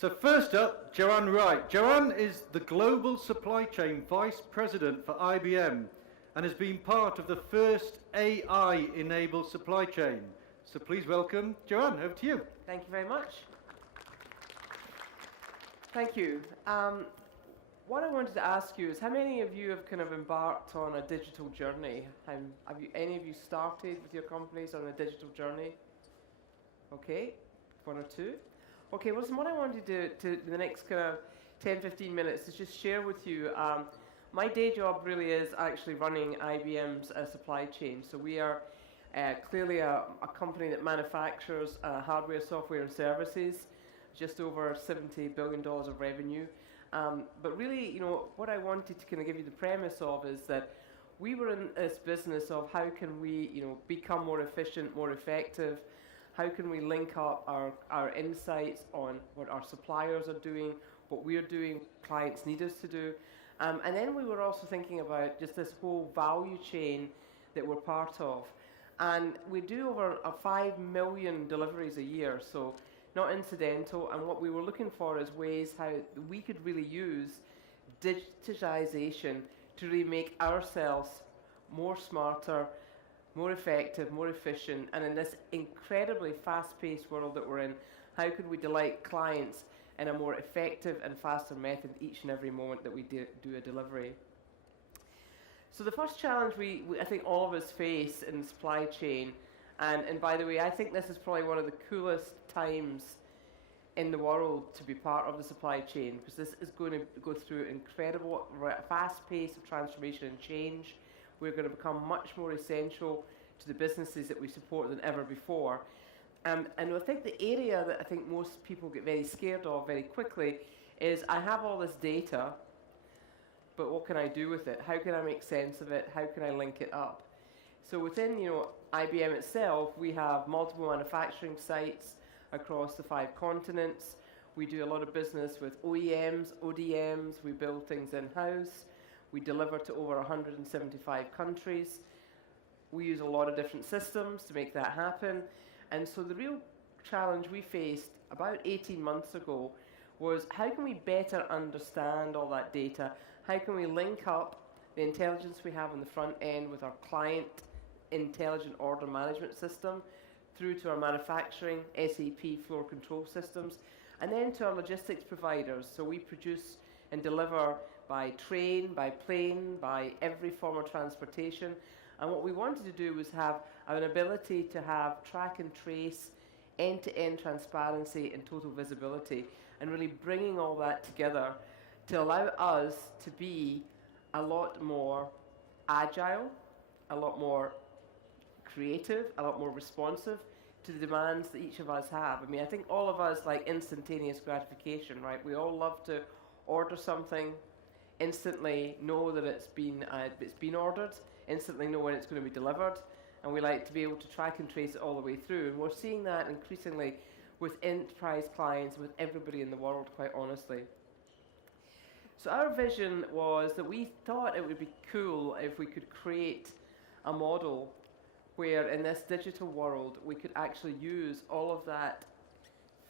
So first up, Joanne Wright. Joanne is the Global Supply Chain Vice President for IBM and has been part of the first AI-enabled supply chain. So please welcome Joanne, over to you. Thank you very much. Thank you. What I wanted to ask you is, how many of you have kind of embarked on a digital journey? Any of you started with your companies on a digital journey? Okay, one or two. Okay, well, listen, what I wanted to do the next kind of 10, 15 minutes is just share with you, my day job really is actually running IBM's supply chain. So we are clearly a company that manufactures hardware, software, and services, just over $70 billion of revenue. But really, you know, what I wanted to kind of give you the premise of is that we were in this business of how can we, you know, become more efficient, more effective. How can we link up our insights on what our suppliers are doing, what we're doing, clients need us to do. And then we were also thinking about just this whole value chain that we're part of. And we do over 5 million deliveries a year, so not incidental. And what we were looking for is ways how we could really use digitization to really make ourselves more smarter, more effective, more efficient, and in this incredibly fast-paced world that we're in, how could we delight clients in a more effective and faster method each and every moment that we do a delivery? So the first challenge I think all of us face in the supply chain, and by the way, I think this is probably one of the coolest times in the world to be part of the supply chain, because this is going to go through incredible fast pace of transformation and change. We're going to become much more essential to the businesses that we support than ever before. And I think the area that I think most people get very scared of very quickly is, I have all this data, but what can I do with it? How can I make sense of it? How can I link it up? So within, you know, IBM itself, we have multiple manufacturing sites across the 5 continents. We do a lot of business with OEMs, ODMs. We build things in-house. We deliver to over 175 countries. We use a lot of different systems to make that happen. And so the real challenge we faced about 18 months ago was, how can we better understand all that data? How can we link up the intelligence we have on the front end with our client intelligent order management system through to our manufacturing, SAP floor control systems, and then to our logistics providers. So we produce and deliver by train, by plane, by every form of transportation. And what we wanted to do was have an ability to have track and trace, end-to-end transparency and total visibility, and really bringing all that together to allow us to be a lot more agile, a lot more creative, a lot more responsive to the demands that each of us have. I mean, I think all of us like instantaneous gratification, right? We all love to order something, instantly know that it's been ordered, instantly know when it's going to be delivered, and we like to be able to track and trace it all the way through. And we're seeing that increasingly with enterprise clients, with everybody in the world, quite honestly. So our vision was that we thought it would be cool if we could create a model where in this digital world we could actually use all of that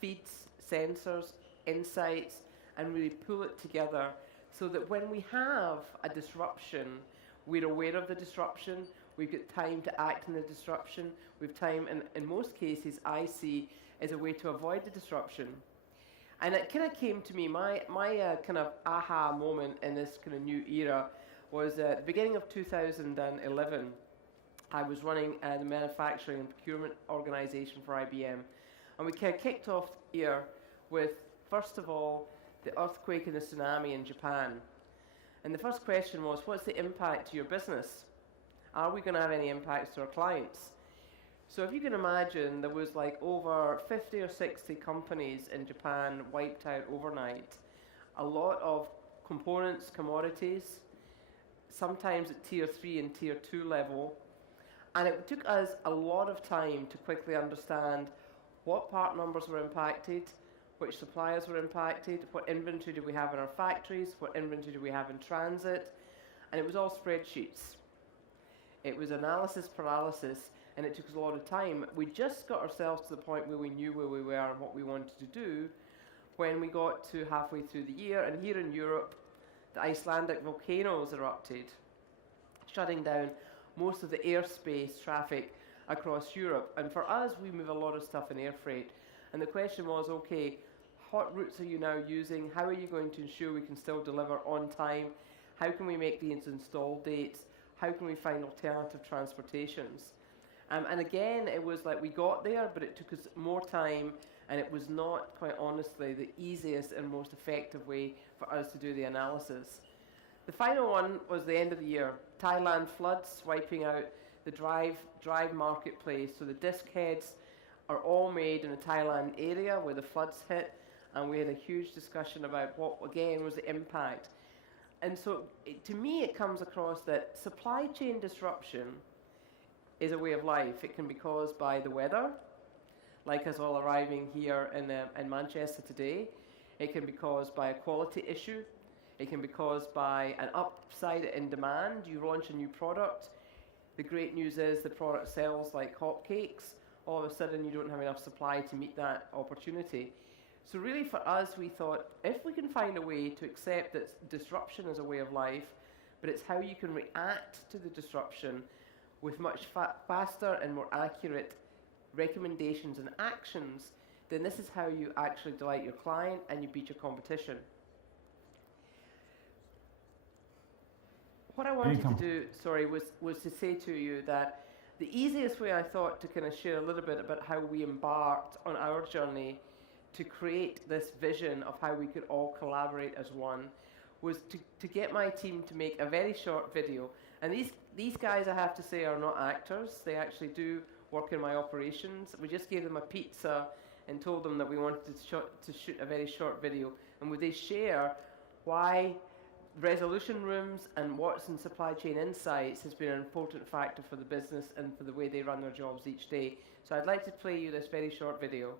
feeds, sensors, insights, and really pull it together so that when we have a disruption, we're aware of the disruption, we've got time to act on the disruption, we've time, and in most cases, I see as a way to avoid the disruption. And it kind of came to me, my kind of aha moment in this kind of new era was at the beginning of 2011. I was running the manufacturing and procurement organization for IBM. And we kind of kicked off the year with, first of all, the earthquake and the tsunami in Japan. And the first question was, what's the impact to your business? Are we going to have any impacts to our clients? So if you can imagine, there was like over 50 or 60 companies in Japan wiped out overnight. A lot of components, commodities, sometimes at tier 3 and tier 2 level. And it took us a lot of time to quickly understand what part numbers were impacted, which suppliers were impacted, what inventory do we have in our factories, what inventory do we have in transit, and it was all spreadsheets. It was analysis paralysis, and it took us a lot of time. We just got ourselves to the point where we knew where we were and what we wanted to do, when we got to halfway through the year, and here in Europe, the Icelandic volcanoes erupted, shutting down most of the airspace traffic across Europe. And for us, we move a lot of stuff in air freight. And the question was, okay, what routes are you now using? How are you going to ensure we can still deliver on time? How can we make these install dates? How can we find alternative transportations? And again, it was like we got there, but it took us more time, and it was not, quite honestly, the easiest and most effective way for us to do the analysis. The final one was the end of the year. Thailand floods wiping out the drive marketplace. So the disc heads are all made in the Thailand area where the floods hit, and we had a huge discussion about what, again, was the impact. And so, to me, it comes across that supply chain disruption is a way of life. It can be caused by the weather, like us all arriving here in Manchester today. It can be caused by a quality issue. It can be caused by an upside in demand. You launch a new product. The great news is the product sells like hotcakes. All of a sudden, you don't have enough supply to meet that opportunity. So really for us, we thought, if we can find a way to accept that disruption is a way of life, but it's how you can react to the disruption with much faster and more accurate recommendations and actions, then this is how you actually delight your client and you beat your competition. What I wanted to do, was to say to you that the easiest way I thought to kind of share a little bit about how we embarked on our journey to create this vision of how we could all collaborate as one was to get my team to make a very short video. And these guys, I have to say, are not actors. They actually do work in my operations. We just gave them a pizza and told them that we wanted to shoot a very short video. And would they share why resolution rooms and Watson Supply Chain Insights has been an important factor for the business and for the way they run their jobs each day. So I'd like to play you this very short video.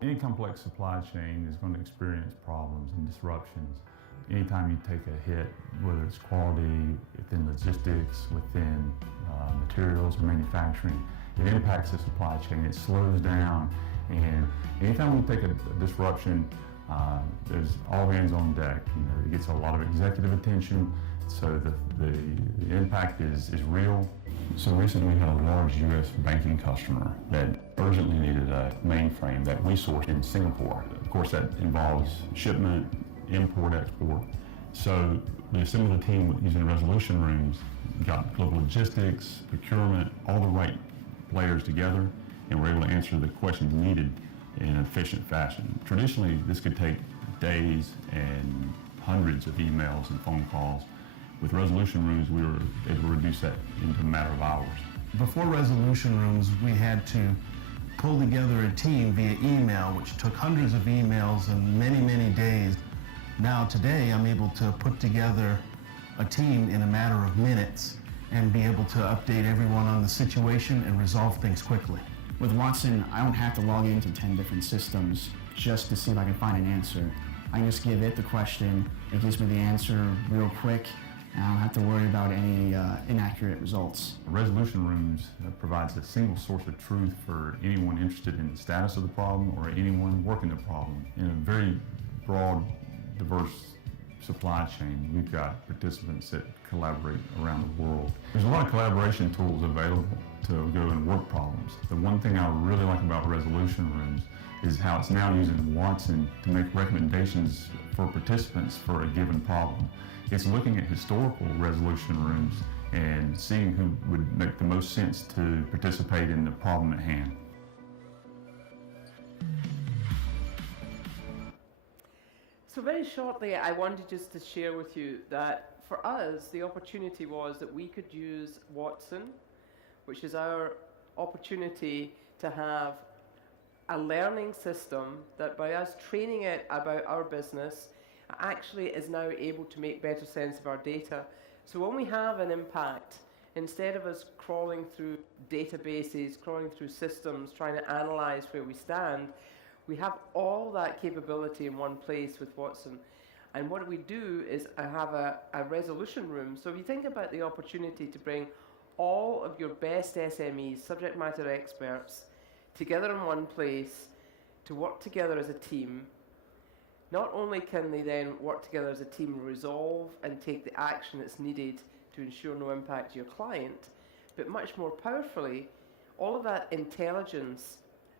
Any complex supply chain is going to experience problems and disruptions. Anytime you take a hit, whether it's quality, within logistics, within materials or manufacturing, it impacts the supply chain. It slows down, and anytime we take a disruption, there's all hands on deck. You know, it gets a lot of executive attention, so the impact is real. So recently we had a large U.S. banking customer that urgently needed a mainframe that we sourced in Singapore. Of course, that involves shipment, import, export. So we assembled a team using resolution rooms, got global logistics, procurement, all the right players together, and were able to answer the questions needed in an efficient fashion. Traditionally, this could take days and hundreds of emails and phone calls. With resolution rooms, we were able to reduce that into a matter of hours. Before resolution rooms, we had to pull together a team via email, which took hundreds of emails and many, many days. Now today, I'm able to put together a team in a matter of minutes and be able to update everyone on the situation and resolve things quickly. With Watson, I don't have to log into 10 different systems just to see if I can find an answer. I can just give it the question, it gives me the answer real quick, and I don't have to worry about any inaccurate results. Resolution rooms provides a single source of truth for anyone interested in the status of the problem or anyone working the problem. In a very broad, diverse supply chain, we've got participants that collaborate around the world. There's a lot of collaboration tools available to go and work problems. The one thing I really like about resolution rooms is how it's now using Watson to make recommendations for participants for a given problem. It's looking at historical resolution rooms and seeing who would make the most sense to participate in the problem at hand. So very shortly, I wanted just to share with you that for us, the opportunity was that we could use Watson, which is our opportunity to have a learning system that by us training it about our business, actually is now able to make better sense of our data. So when we have an impact, instead of us crawling through databases, crawling through systems, trying to analyze where we stand, we have all that capability in one place with Watson. And what we do is have a resolution room. So if you think about the opportunity to bring all of your best SMEs, subject matter experts, together in one place to work together as a team. Not only can they then work together as a team, resolve and take the action that's needed to ensure no impact to your client, but much more powerfully, all of that intelligence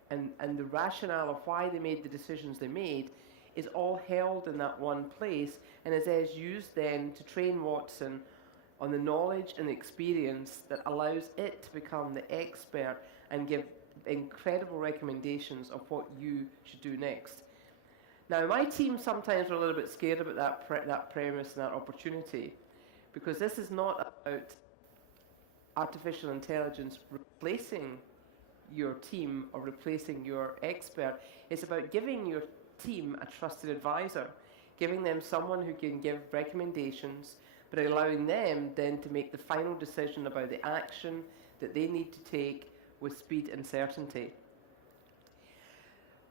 and the rationale of why they made the decisions they made is all held in that one place and is used then to train Watson on the knowledge and experience that allows it to become the expert and give incredible recommendations of what you should do next. Now, my team sometimes are a little bit scared about that premise and that opportunity, because this is not about artificial intelligence replacing your team or replacing your expert. It's about giving your team a trusted advisor, giving them someone who can give recommendations, but allowing them then to make the final decision about the action that they need to take with speed and certainty.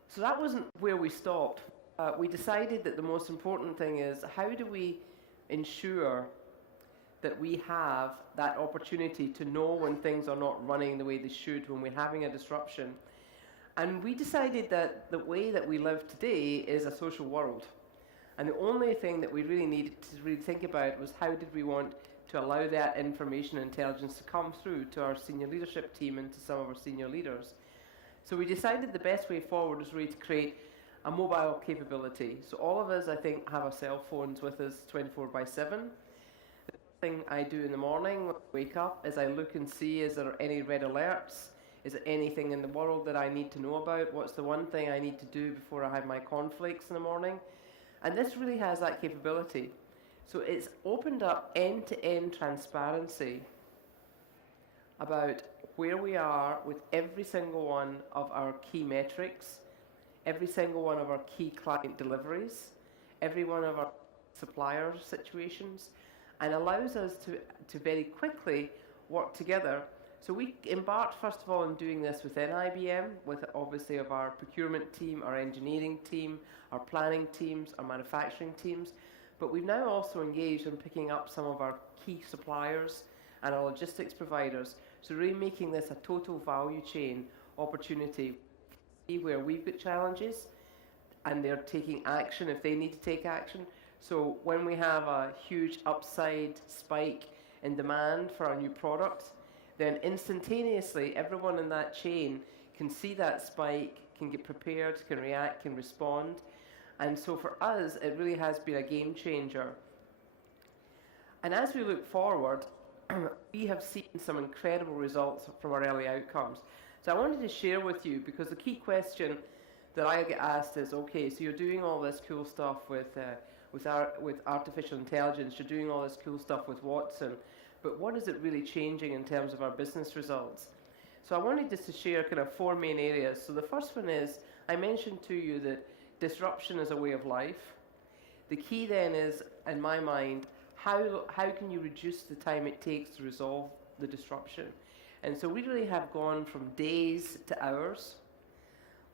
So that wasn't where we stopped. We decided that the most important thing is, how do we ensure that we have that opportunity to know when things are not running the way they should, when we're having a disruption. And we decided that the way that we live today is a social world. And the only thing that we really needed to really think about was, how did we want to allow that information and intelligence to come through to our senior leadership team and to some of our senior leaders. So we decided the best way forward was really to create a mobile capability. So all of us, I think, have our cell phones with us 24/7. The first thing I do in the morning when I wake up is I look and see, is there any red alerts? Is there anything in the world that I need to know about? What's the one thing I need to do before I have my cornflakes in the morning? And this really has that capability. So it's opened up end-to-end transparency about where we are with every single one of our key metrics, every single one of our key client deliveries, every one of our supplier situations, and allows us to very quickly work together. So we embarked, first of all, in doing this within IBM, with obviously of our procurement team, our engineering team, our planning teams, our manufacturing teams, but we've now also engaged in picking up some of our key suppliers and our logistics providers, so really making this a total value chain opportunity where we've got challenges and they're taking action if they need to take action. So when we have a huge upside spike in demand for our new product, then instantaneously everyone in that chain can see that spike, can get prepared, can react, can respond. And so for us, it really has been a game changer. And as we look forward, we have seen some incredible results from our early outcomes. So I wanted to share with you, because the key question that I get asked is, okay, so you're doing all this cool stuff with artificial intelligence, you're doing all this cool stuff with Watson, but what is it really changing in terms of our business results? So I wanted just to share kind of 4 main areas. So the first one is, I mentioned to you that disruption is a way of life. The key then is, in my mind, how can you reduce the time it takes to resolve the disruption? And so we really have gone from days to hours.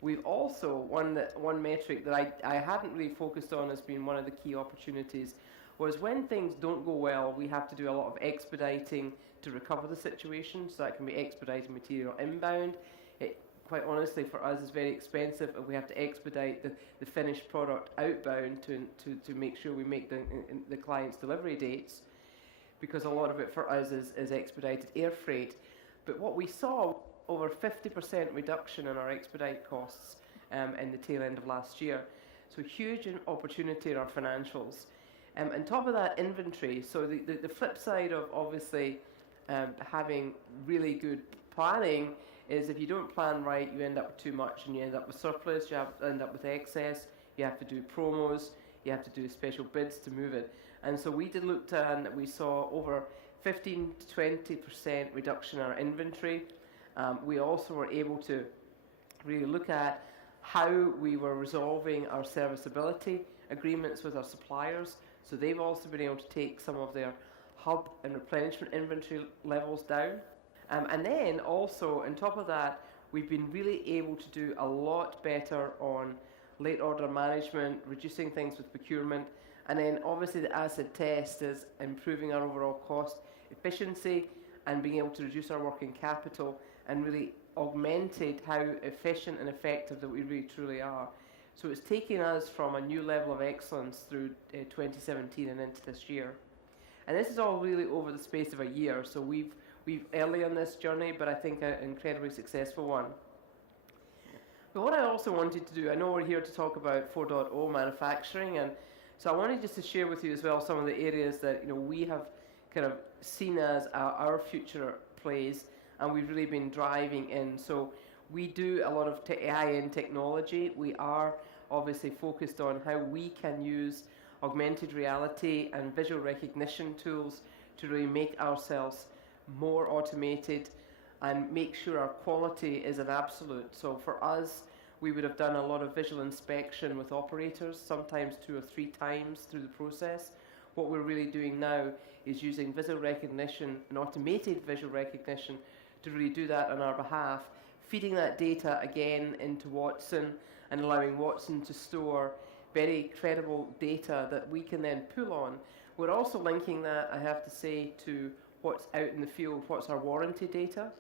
We've also, one metric that I hadn't really focused on as being one of the key opportunities, was when things don't go well, we have to do a lot of expediting to recover the situation. So that can be expediting material inbound. It, quite honestly, for us is very expensive, and we have to expedite the finished product outbound to make sure we make the client's delivery dates, because a lot of it for us is expedited air freight. But what we saw, over 50% reduction in our expedite costs in the tail end of last year. So huge opportunity in our financials. On top of that, inventory. So the flip side of obviously having really good planning is, if you don't plan right, you end up with too much and you end up with surplus, you end up with excess, you have to do promos, you have to do special bids to move it. And so we looked at, and we saw over 15 to 20% reduction in our inventory. We also were able to really look at how we were resolving our serviceability agreements with our suppliers. So they've also been able to take some of their hub and replenishment inventory levels down. And then also, on top of that, we've been really able to do a lot better on late order management, reducing things with procurement. And then obviously the acid test is improving our overall cost efficiency and being able to reduce our working capital and really augmented how efficient and effective that we really truly are. So it's taking us from a new level of excellence through 2017 and into this year. And this is all really over the space of a year, so we've early on this journey, but I think an incredibly successful one. But what I also wanted to do, I know we're here to talk about 4.0 manufacturing, and so I wanted just to share with you as well some of the areas that we have kind of seen as our future plays, and we've really been driving in. So we do a lot of high-end technology. We are obviously focused on how we can use augmented reality and visual recognition tools to really make ourselves more automated and make sure our quality is an absolute. So for us, we would have done a lot of visual inspection with operators, sometimes 2 or 3 times through the process. What we're really doing now is using visual recognition and automated visual recognition to really do that on our behalf, feeding that data again into Watson and allowing Watson to store very credible data that we can then pull on. We're also linking that, I have to say, to what's out in the field, what's our warranty data,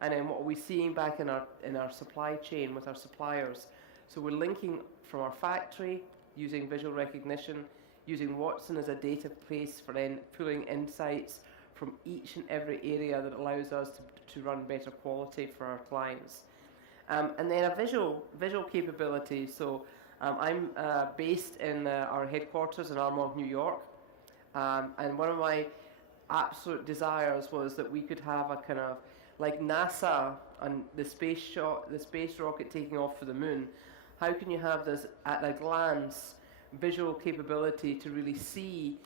and then what are we seeing back in our supply chain with our suppliers. So we're linking from our factory, using visual recognition, using Watson as a data place for then pulling insights from each and every area that allows us to run better quality for our clients. And then a visual capability. So I'm based in our headquarters in Armonk, New York, and one of my absolute desires was that we could have a kind of like NASA and the space rocket taking off for the moon. How can you have this at a glance visual capability to really see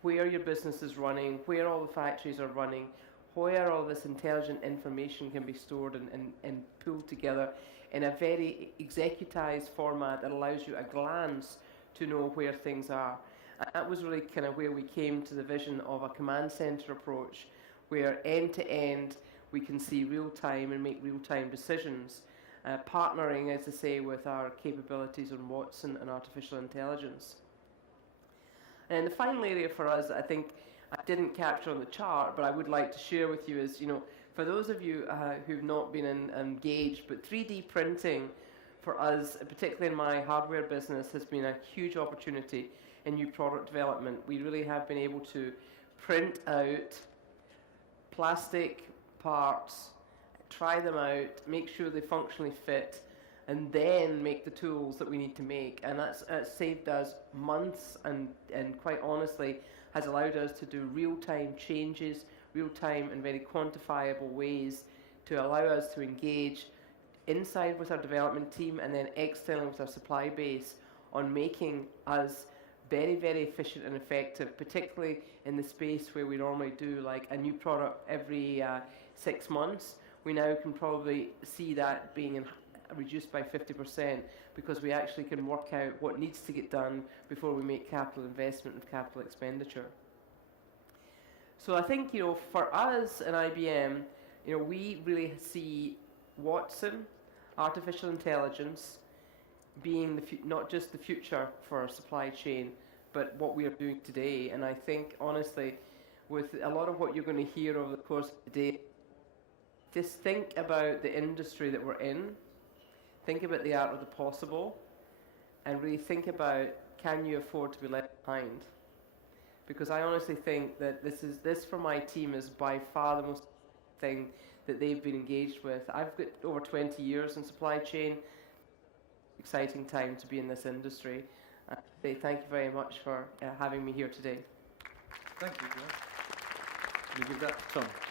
where your business is running, where all the factories are running, where all this intelligent information can be stored and pulled together in a very executized format that allows you a glance to know where things are. And that was really kind of where we came to the vision of a command center approach, where end to end we can see real time and make real time decisions, partnering, as I say, with our capabilities on Watson and artificial intelligence. And the final area for us, I think I didn't capture on the chart, but I would like to share with you is, for those of you who've not been engaged, but 3D printing for us, particularly in my hardware business, has been a huge opportunity in new product development. We really have been able to print out plastic parts, try them out, make sure they functionally fit, and then make the tools that we need to make. And that's saved us months and quite honestly has allowed us to do real-time changes, real-time and very quantifiable ways to allow us to engage inside with our development team and then externally with our supply base on making us very, very efficient and effective, particularly in the space where we normally do like a new product every 6 months. We now can probably see that being reduced by 50% because we actually can work out what needs to get done before we make capital investment and capital expenditure. So I think, for us in IBM, we really see Watson, artificial intelligence, being not just the future for our supply chain, but what we are doing today. And I think, honestly, with a lot of what you're going to hear over the course of the day, just think about the industry that we're in, think about the art of the possible, and really think about, can you afford to be left behind? Because I honestly think that this for my team is by far the most thing that they've been engaged with. I've got over 20 years in supply chain. Exciting time to be in this industry. Thank you very much for having me here today. Thank you, Joanne. Can you give that to Tom?